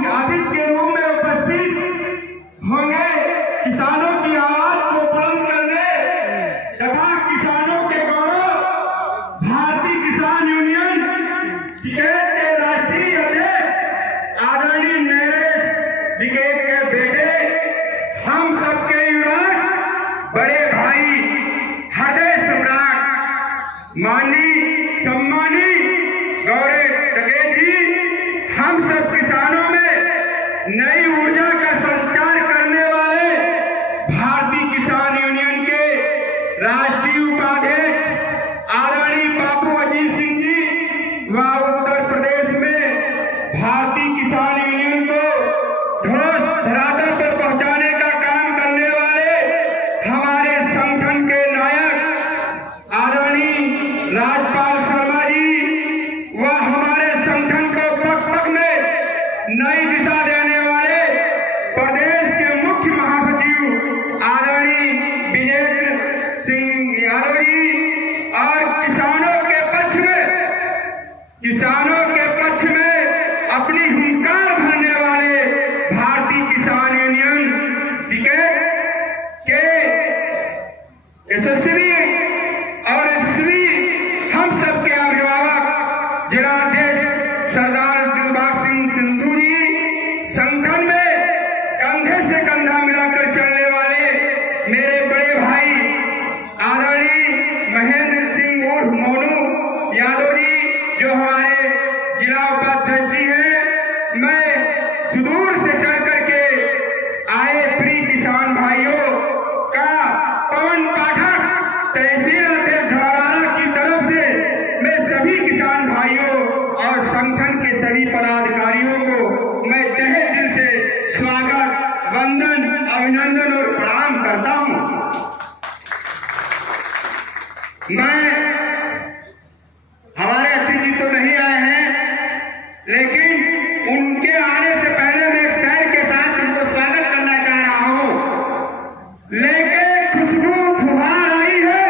मुख्य अतिथि के रूप में उपस्थित होंगे। किसानों की आवाज को बुलंद करने तथा किसानों के गौरव भारतीय किसान यूनियन टिकैत के राष्ट्रीय अध्यक्ष आदरणीय नरेश टिकैत के बेटे, हम सबके युवक बड़े भाई हृदय सम्राट माननीय सम्मानित गौरव टिकैत जी, हम सब किसानों में नई ऊर्जा का संचार करने वाले भारतीय किसान यूनियन के राष्ट्रीय उपाध्यक्ष आदरणीय बाबू अजीत सिंह जी व उत्तर प्रदेश में भारतीय किसान यूनियन को ठोस धरातल पर पहुंचाने का काम करने वाले हमारे संगठन के नायक आदरणीय राजपाल शर्मा जी व हमारे संगठन को पग पग में नई दिशा देने वाले प्रदेश के मुख्य महासचिव आदरणीय विजय सिंह यादव जी और किसानों के पक्ष में अपनी हुंकार भरने वाले भारतीय किसान यूनियन टिकैत के यशस्वी और यशस्वी हम सबके अभिभावक जिलाध्यक्ष सरदार दिलबाग सिंह सिंधु जी, संगठन में कंधे से कंधा मिलाकर चलने वाले मेरे बड़े भाई आदरणीय महेंद्र सिंह उर्फ मोनू यादव जी जो हमारे जिला उपाध्यक्ष जी हैं। मैं सुदूर से चल करके आए प्रिय किसान भाइयों का पवन पाठक तहसील अध्यक्ष धरारा की तरफ से मैं सभी किसान भाइयों और संगठन के सभी पदाधिकारियों को मैं तहे दिल से स्वागत, वंदन, अभिनंदन और प्रणाम करता हूं। हमारे अतिथि तो नहीं आए हैं, लेकिन उनके आने से पहले मैं एक शहर के साथ उनको स्वागत करना चाह रहा हूं। लेके खुशबू फुहार आई है,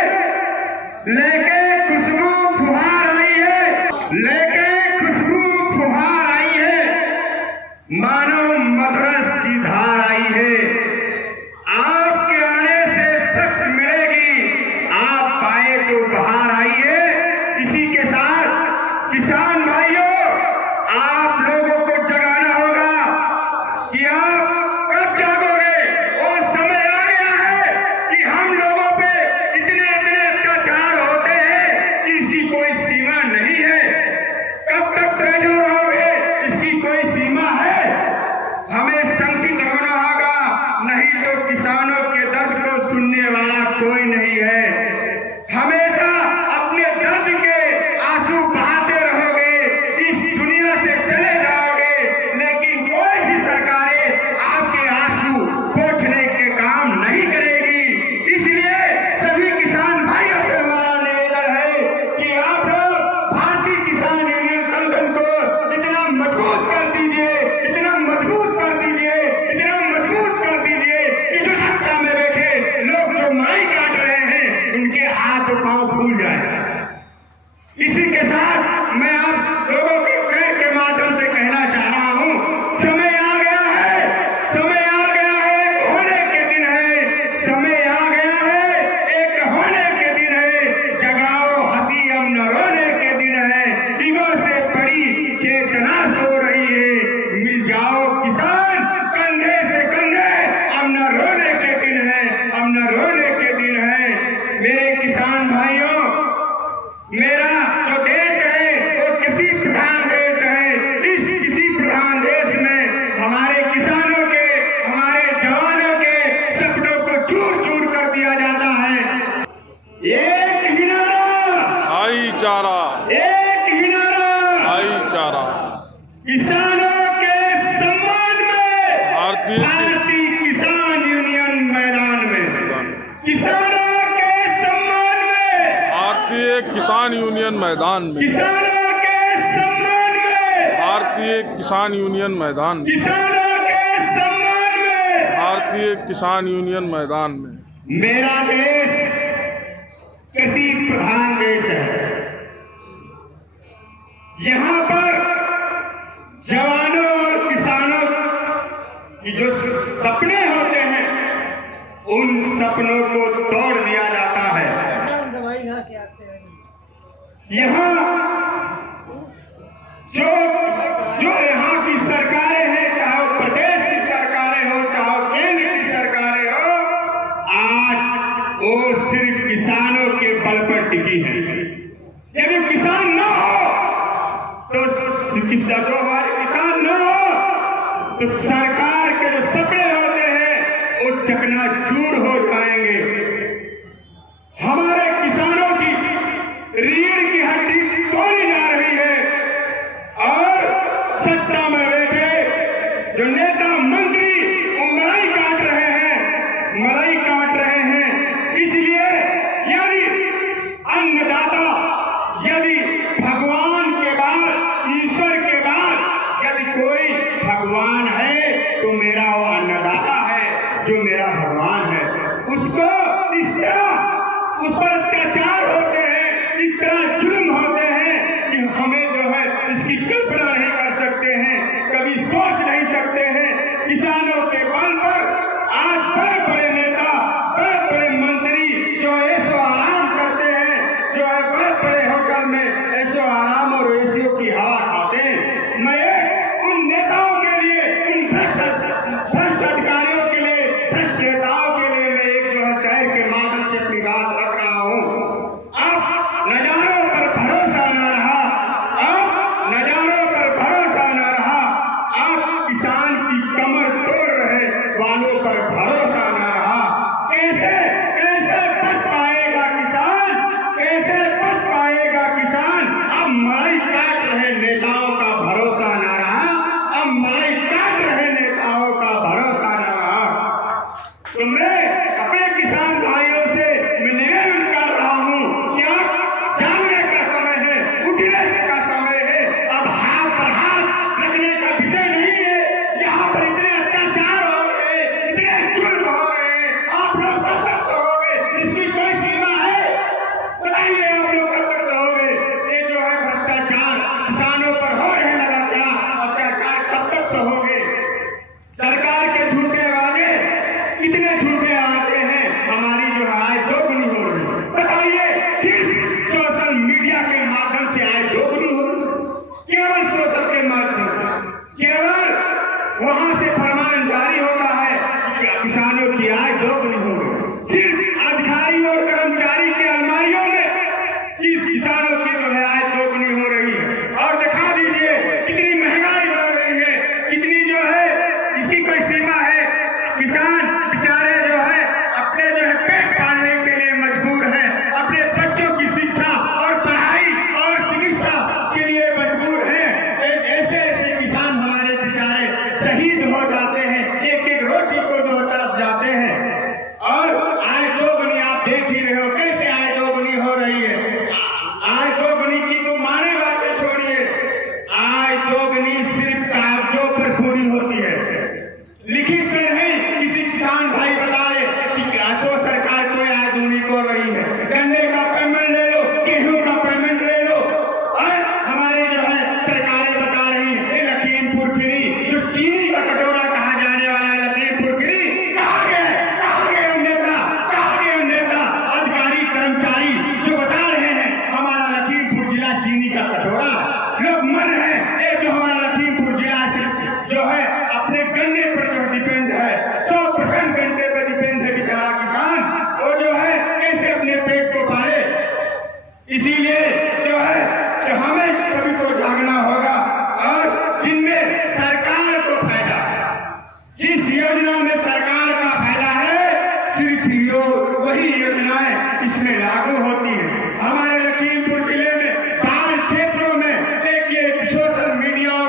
लेके खुशबू फुहार आई है, लेके खुशबू फुहार आई है, मानो मधुरस की धार आई है। आपके आने से सख्त मिलेगी, आप पाए तो बाहर आइए। इसी के साथ किसान भाइयों, आप लोगों को जगाना होगा कि आप कब जागोगे। वो समय आ गया है कि हम लोगों पे इतने अत्याचार होते हैं कि इसकी कोई सीमा नहीं है। कब तक बैठे रहोगे, इसकी कोई सीमा है। हमें संगठित होना होगा, नहीं तो किसानों के दर्द को सुनने वाला कोई नहीं है। हमेशा अपने दर्द के आंसू बहाते रहोगे, इस दुनिया से चले जाओगे, लेकिन कोई भी सरकारें आपके आंसू पोंछने के काम नहीं करेगी। इसलिए सभी किसान भाइयों से हमारा निवेदन है कि आप लोग भारतीय किसान यूनियन संगठन को इतना मजबूत कर दीजिए, इतना मजबूत कर दीजिए, इतना मजबूत कर दीजिए कि जो सत्ता में बैठे लोग जो माई काट रहे हैं उनके हाथ और पांव फूल जाए। इसी के साथ मैं आप लोगों के शेर के माध्यम से कहना चाह रहा हूं, समय आ गया है, समय आ गया है, एक होने के दिन है, समय आ गया है, एक होने के दिन है। जगाओ हंसी, अब न रोने के दिन है, दिनों से बड़ी चेतना सो रही है। मिल जाओ किसान कंधे से कंधे, अब न रोने के दिन है, अब न रोने के दिन है। मेरे किसान भाइयों, मेरा जो देश है वो कृषि प्रधान देश है। इस कृषि प्रधान देश में हमारे किसानों के, हमारे जवानों के सपनों को चूर चूर कर दिया जाता है। एक ही नारा भाईचारा, एक ही नारा भाईचारा। किसानों के सम्मान में भारतीय किसान यूनियन मैदान में, किसानों के सम्मान में भारतीय किसान यूनियन मैदान में, किसानों के सम्मान में भारतीय किसान यूनियन मैदान में, किसानों के सम्मान में, भारतीय किसान यूनियन मैदान में। मेरा देश कृषि प्रधान देश है। यहाँ पर जवानों और किसानों सपनों को तोड़ दिया जाता है। यहाँ जो यहाँ की सरकारें हैं, चाहे प्रदेश की सरकारें हो, चाहे केंद्र की सरकारें हो, आज वो सिर्फ किसानों के बल पर टिकी है। यदि किसान न हो तो हमारे किसान न हो तो सरकार के जो सपने होते हैं वो चकनाचूर हो जाएंगे। हमारे किसानों की रीढ़ की हड्डी तोड़ी जा रही है और सत्ता में बैठे जो नेता मंत्री वो मलाई काट रहे हैं। इसलिए यदि अन्नदाता, यदि भगवान के बाद, ईश्वर के बाद यदि कोई भगवान है तो मेरा वो अन्नदाता है, जो मेरा भगवान है। उसको इस तरह उस पर अत्याचार होते हैं, इस तरह जुल्म होते हैं कि हमें जो है इसकी कल्पना नहीं कर सकते हैं, कभी सोच नहीं सकते हैं। किसानों के बल पर आज बड़े बड़े नेता, बड़े बड़े मंत्री जो ऐसो आराम करते हैं, जो है बड़े बड़े होटल में ऐसो आराम और एसियों की हवा खाते हैं। मैं उन नेताओं के लिए, उन भ्रष्ट अधिकारियों के लिए, भ्रष्ट नेताओं के लिए मैं एक जो है शहर के माध्यम से अपनी बात रख रहा हूँ। अब नजारों पर भरोसा न रहा, अब किसान की कमर तोड़ रहे वालों पर भरोसा न रहा। कैसे बच पाएगा किसान? अब मलाई काट रहे नेताओं का भरोसा न रहा, तो मैं अपने किसान भाइयों से निवेदन कर रहा हूँ कि अब जागने का समय है, उठने का समय है। अब हाथ पर हाथ रखने का विषय नहीं है। यहाँ पर इतने अत्याचार हो गए, इतने जुल्म हो गए, आप लोग कब तक सहोगे? इसकी कोई सीमा है? बताइए, आप लोग कब तक सहोगे? ये जो है भ्रष्टाचार किसानों पर हो रहे लगातार अत्याचार, कब तक सहोगे? सरकार के झूठे वादे कितने झूठे आते हैं, हमारी जो आय दोगुनी हो रही है। बताइए, सिर्फ सोशल मीडिया के माध्यम से आय दोगुनी हो रही है, केवल सोशल के माध्यम से, केवल वहां से फरमान जारी होता है कि किसानों की आय दोगुनी हो गई। सिर्फ अधिकारी और कर्मचारी के अलमारियों में कि किसानों की जो है आय दोगुनी हो रही है। और दिखा दीजिए कितनी महंगाई बढ़ रही है, कितनी जो है इसकी कोई सीमा है। किसान बेचारे जो है अपने जो है पेट पालने के लिए मजबूर हैं, अपने बच्चों की शिक्षा और पढ़ाई और चिकित्सा के लिए मजबूर हैं। ऐसे किसान हमारे बेचारे शहीद हो जाते हैं, एक रोटी को जो तरस जाते हैं। और आय दोगुनी आप देख ही रहे हो, कैसे आय दोगुनी हो रही है। आय दोगुनी की तो माने बातें छोड़िए, आय दोगुनी सिर्फ कागजों पर पूरी होती है, लिखित में नहीं। किसी किसान भाई बता रहे कि तो सरकार कोई आय दोगुनी हो रही है, गन्ने का पेमेंट ले लो, गेहूं का पेमेंट ले लो। और हमारे जो है सरकारें बता रही है लखीमपुर खीरी, जो चीनी का कटोरा कहा जाने वाला है लखीमपुर खीरी, कहाँ गए नेता, अधिकारी कर्मचारी जो बता रहे हैं हमारा लखीमपुर जिला चीनी का कटोरा। लोग मर रहे हैं। एक जो हमारा लखीमपुर जिला जो है अपने गन्ने पर जो डिपेंड है, 100% गन्ने पर डिपेंड है बेचारा किसान, वो जो है कैसे अपने पेट को पाले। इसीलिए जो है कि हमें सभी को जागना होगा। और जिनमें सरकार को फायदा है, जिस योजना में सरकार का फायदा है, सिर्फ वही योजनाएं इसमें लागू होती है। हमारे लखीमपुर जिले में 4 क्षेत्रों में देखिए सोशल मीडिया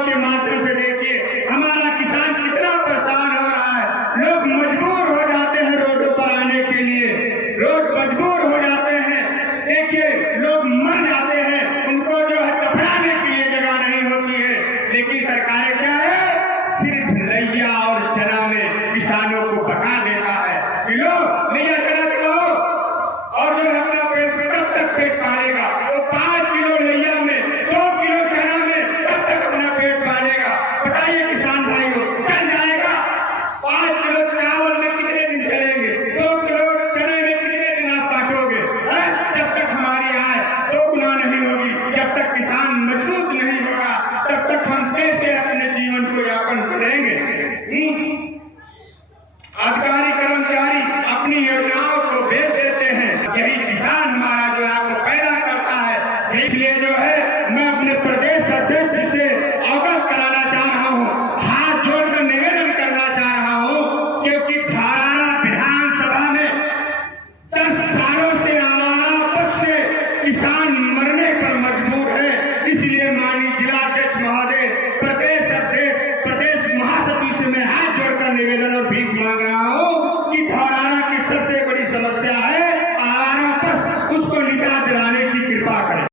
ये जो है